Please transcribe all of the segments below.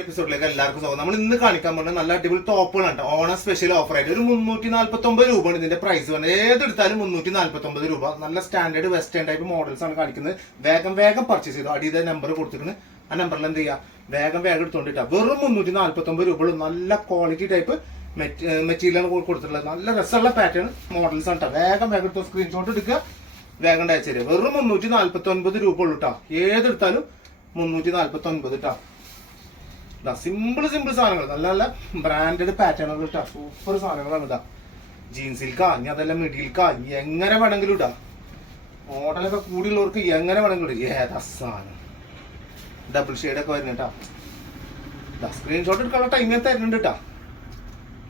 എപ്പിസോഡിലേക്ക് എല്ലാവർക്കും സ്വാഗതം. നമ്മൾ ഇന്ന് കാണിക്കാൻ പോകുന്ന നല്ല അടിപൊളി ടോപ്പുകളാണ്. ഓണം സ്പെഷ്യൽ ഓഫർ ആയിട്ട് ഒരു 349 രൂപയാണ് ഇതിന്റെ പ്രൈസ് വന്നത്. ഏതെടുത്താലും 349 രൂപ. നല്ല സ്റ്റാൻഡേർഡ് വെസ്റ്റേൺ ടൈപ്പ് മോഡൽസ് ആണ് കാണിക്കുന്നത്. വേഗം പർച്ചേസ് ചെയ്തു. അടിയുടെ നമ്പർ കൊടുത്തിരിക്കുന്നത്. ആ നമ്പറിൽ എന്ത് ചെയ്യുക, വേഗം എടുത്തോണ്ടിട്ടാ. വെറും 349 രൂപ. നല്ല ക്വാളിറ്റി ടൈപ്പ് മെറ്റീരിയലാണ് കൊടുത്തിട്ടുള്ളത്. നല്ല രസമുള്ള പാറ്റേൺ മോഡൽസ് ആണ്. വേഗം എടുത്തോ, സ്ക്രീൻഷോട്ട് എടുക്കുക, വേഗം അയച്ചു തരിക. വെറും 349 രൂപ ഉള്ളൂ കേട്ടോ. ഏതെടുത്താലും 349 കേട്ടോ. സിമ്പിൾ സാധനങ്ങൾ, നല്ല ബ്രാൻഡഡ് പാറ്റേണുകൾ ഇട്ടാ. സൂപ്പർ സാധനങ്ങളാണ് ഇതാ. ജീൻസിൽക്കാ, ഇനി അതെല്ലാം മിഡിൽക്കാ, എങ്ങനെ വേണമെങ്കിലും ഇട്ടാ. മോഡലൊക്കെ കൂടിയുള്ളവർക്ക് എങ്ങനെ വേണമെങ്കിലും ഏതാ സാധനം. ഡബിൾ ഷെയ്ഡൊക്കെ വരുന്നുട്ടാ. സ്ക്രീൻഷോട്ട് എടുക്കാനുള്ള ടൈമിൽ തരുന്നുണ്ട് കേട്ടാ.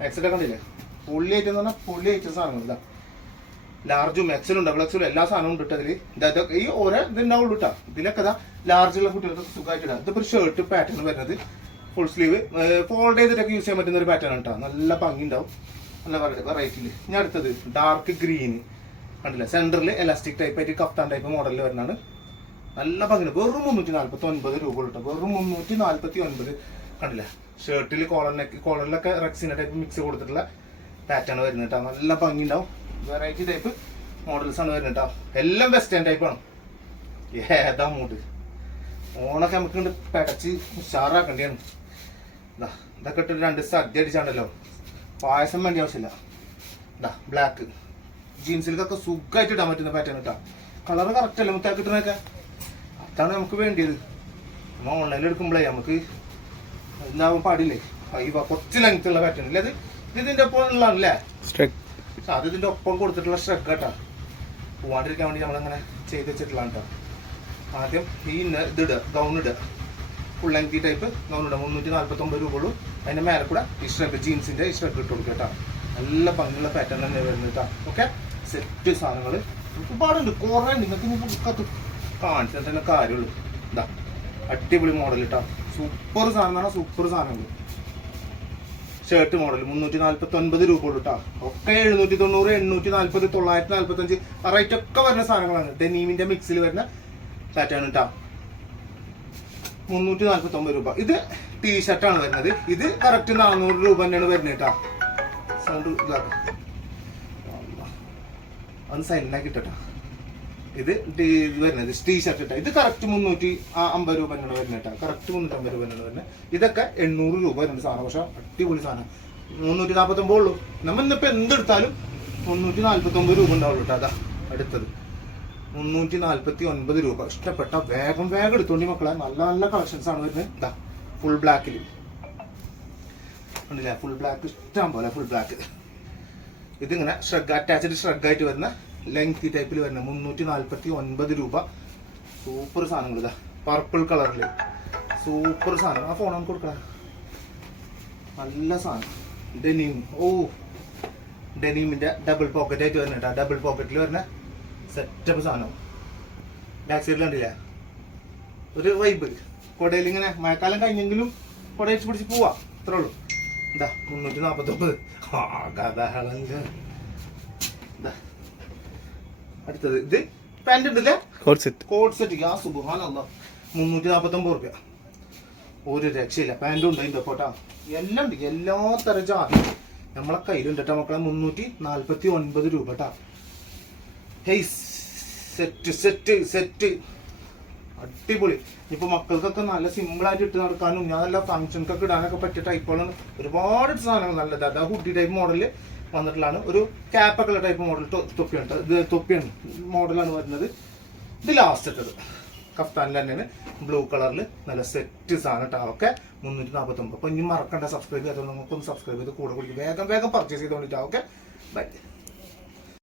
എക്സലൊക്കെ കണ്ടില്ലേ, ഫുള്ളി ഐറ്റം എന്ന് പറഞ്ഞാൽ ഫുള്ളി ഐറ്റം സാധനങ്ങൾ ഇതാ. ലാർജും എക്സലും ഡബിൾ എക്സലും എല്ലാ സാധനവും ഉണ്ട് അതിൽ. ഇതൊക്കെ ഈ ഓരോ ഇതുണ്ടാവുള്ളൂ കേട്ടോ. ഇതിലൊക്കെ ഇതാ ലാർജുള്ള കുട്ടികൾക്ക് സുഖമായിട്ട് ഇടാം. ഇതിപ്പോൾ ഒരു ഷർട്ട് പാറ്റേൺ വരുന്നത് ഫുൾ സ്ലീവ് ഫോൾഡ് ചെയ്തിട്ടൊക്കെ യൂസ് ചെയ്യാൻ പറ്റുന്ന ഒരു പാറ്റേൺ കേട്ടോ. നല്ല ഭംഗി ഉണ്ടാവും, നല്ല വെറൈറ്റിയിൽ. ഞാൻ അടുത്തത് ഡാർക്ക് ഗ്രീന് കണ്ടില്ല, സെൻറ്ററിൽ എലാസ്റ്റിക് ടൈപ്പ് ആയിട്ട് കഫ്താൻ ടൈപ്പ് മോഡലിൽ വരുന്നതാണ്. നല്ല ഭംഗി. വെറും 349 രൂപ കേട്ടോ. വെറും 349 കണ്ടില്ല. ഷർട്ടിൽ കോളറിലൊക്കെ റെക്സിന ടൈപ്പ് മിക്സ് കൊടുത്തിട്ടുള്ള പാറ്റേൺ വരുന്നത് കേട്ടോ. നല്ല ഭംഗി ഉണ്ടാവും. വെറൈറ്റി ടൈപ്പ് മോഡൽസ് ആണ് വരുന്നത് കേട്ടോ. എല്ലാം വെസ്റ്റേൺ ടൈപ്പാണ്. ഏതാ മൂഡ്. ഓണൊക്കെ നമുക്ക് പെടച്ച് ഉഷാറാക്കേണ്ടിയാണ്. ഇതൊക്കെ ഇട്ട് 2 സദ്യ അടിച്ചാണല്ലോ. പായസം വേണ്ടി ആവശ്യമില്ല. ബ്ലാക്ക് ജീൻസിലൊക്കെ സുഖമായിട്ട് ഇടാൻ പറ്റുന്ന പാറ്റേൺ കേട്ടോ. കളർ കറക്റ്റ് അല്ല മുത്താക്കി കിട്ടുന്നതൊക്കെ. അതാണ് നമുക്ക് വേണ്ടിയത്. നമ്മൾ ഓൺലൈനിൽ എടുക്കുമ്പോഴേ നമുക്ക് എന്താവാൻ പാടില്ലേ. കുറച്ച് ലെങ്ത് ഉള്ള പാറ്റേൺ ഇല്ല. ഇതിന്റെ ഒപ്പം ഉള്ളതാണല്ലേ അത്. ഇതിന്റെ ഒപ്പം കൊടുത്തിട്ടുള്ള സ്ട്രഗ് കേട്ടോ. പോവാണ്ടിരിക്കാൻ വേണ്ടി നമ്മളങ്ങനെ ചെയ്ത് വെച്ചിട്ടുള്ളതാണ് കേട്ടോ. ആദ്യം ഈ ഇതിടുക, ഗൗൺ ഇടുക. ഫുൾ ലെങ്തി ടൈപ്പ് ഗൗൺ ഇടുക. 349 രൂപ ഉള്ളൂ. അതിന്റെ മേലെ കൂടെ ഈ സ്ട്രഗ്, ജീൻസിന്റെ ഈ സ്ട്രഗ് ഇട്ട് കൊടുക്കുക കേട്ടോ. നല്ല ഭംഗിയുള്ള പാറ്റേൺ തന്നെ വരുന്നത് കേട്ടോ. ഓക്കെ, സെറ്റ് സാധനങ്ങൾ ഒരുപാടുണ്ട്, കുറേ ഉണ്ട്. നിങ്ങൾക്ക് ഇനി കാണിച്ചാൽ തന്നെ കാര്യമുള്ളൂ. ഇതാ അടിപൊളി മോഡൽ കേട്ടോ. സൂപ്പർ സാധനമാണ്, സൂപ്പർ സാധനങ്ങൾ. ഷർട്ട് മോഡൽ 349 രൂപ ഉള്ളൂ കേട്ടോ. ഒക്കെ 790, 840, 945 റേറ്റ് ഒക്കെ വരുന്ന സാധനങ്ങളാണ്. ഡെനീമിന്റെ മിക്സിൽ വരുന്ന പാറ്റേൺ കേട്ടോ. 349 രൂപ. ഇത് ടീഷർട്ടാണ് വരുന്നത്. ഇത് കറക്റ്റ് 400 രൂപ തന്നെയാണ് വരുന്നത് കേട്ടോ. സൗണ്ട് അത് സൈലന്റാക്കി ഇട്ടോ. ഇത് വരുന്നത് ടീഷർട്ട് ഇട്ടാ. ഇത് കറക്റ്റ് 350 രൂപ തന്നെയാണ് വരുന്നത് കേട്ടോ. കറക്റ്റ് 350 രൂപ തന്നെയാണ് വരുന്നത്. ഇതൊക്കെ 800 രൂപ വരുന്ന സാധനം. പക്ഷെ അടിപൊളി സാധനം. 349 ഉള്ളൂ. നമ്മൾ ഇന്നിപ്പോൾ എന്തെടുത്താലും 349 രൂപ ഉണ്ടാവുള്ളൂ കേട്ടോ. അതാ അടുത്തത് 349 രൂപ. ഇഷ്ടപ്പെട്ട വേഗം എടുത്തോണ്ടി മക്കളെ. നല്ല കളക്ഷൻസ് ആണ് വരുന്നത്. ഇതാ ഫുൾ ബ്ലാക്കിൽ ഉണ്ടല്ലേ. ഫുൾ ബ്ലാക്ക് ഇഷ്ടം പോലെ ഫുൾ ബ്ലാക്ക്. ഇതിങ്ങനെ ഷ്രഗ് അറ്റാച്ച്ഡ് ഷ്രഗ് ആയിട്ട് വരുന്ന ലെങ്തി ടൈപ്പിൽ വരുന്ന 349 രൂപ. സൂപ്പർ സാധനങ്ങൾ. ഇതാ പർപ്പിൾ കളറിൽ സൂപ്പർ സാധനം. ആ ഫോൺ നമുക്ക് കൊടുക്കണം. നല്ല സാധനം. ഡെനീം. ഡെനീമിന്റെ ഡബിൾ പോക്കറ്റ് ആയിട്ട് വരുന്ന കേട്ടോ. ഡബിൾ പോക്കറ്റിൽ വരുന്ന സെറ്റപ്പ് സാധനം. ബാക്ക് സൈഡിൽ കണ്ടില്ല, ഒരു വൈബ്. കൊടയിൽ ഇങ്ങനെ മഴക്കാലം കഴിഞ്ഞെങ്കിലും കൊട വെച്ച് പിടിച്ച് പോവാ. അത്രേ ഉള്ളൂ. എന്താ 349. അടുത്തത് ഇത് പാന്റ് ഉണ്ടല്ലേ, കോട്ട് സെറ്റ്. ആ സുബ്ഹാനല്ലാ, 349 രൂപ. ഒരു രക്ഷയില്ല. പാന്റും ഉണ്ട് അതിൻ്റെ പോട്ടാ. എല്ലാം ഉണ്ട്, എല്ലാ തരം ജാതി നമ്മളെ കയ്യിലുണ്ട് കേട്ടോ മക്കളെ. 349 രൂപ കേട്ടാ. ഹേയ് സെറ്റ് അടിപൊളി. ഇപ്പൊ മക്കൾക്കൊക്കെ നല്ല സിമ്പിളായിട്ട് ഇട്ട് നടക്കാനും ഞാൻ നല്ല ഫംഗ്ഷൻക്കൊക്കെ ഇടാനൊക്കെ പറ്റിയ ടൈപ്പുകളാണ്. ഒരുപാട് സാധനങ്ങൾ നല്ലത്. അതാ ഹുഡി ടൈപ്പ് മോഡല് വന്നിട്ടുള്ളതാണ്. ഒരു ക്യാപ്പൊക്കെ ഉള്ള ടൈപ്പ് മോഡൽ തൊപ്പിയാണ്. ഇത് തൊപ്പിയാണ് മോഡലാണ് വരുന്നത്. ഇത് ലാസ്റ്റ് ഇട്ടത് കഫ്താനിൽ തന്നെയാണ്, ബ്ലൂ കളറിൽ. നല്ല സെറ്റ് സാധനം കേട്ടോ. ഒക്കെ 349. അപ്പൊ ഇനി മറക്കണ്ട, സബ്സ്ക്രൈബ് ചെയ്യാത്തതുകൊണ്ട് നമുക്കൊന്ന് സബ്സ്ക്രൈബ് ചെയ്ത് കൂടെ വിളിക്കും. വേഗം പർച്ചേസ് ചെയ്തോണ്ടിട്ടാ. Okay, by.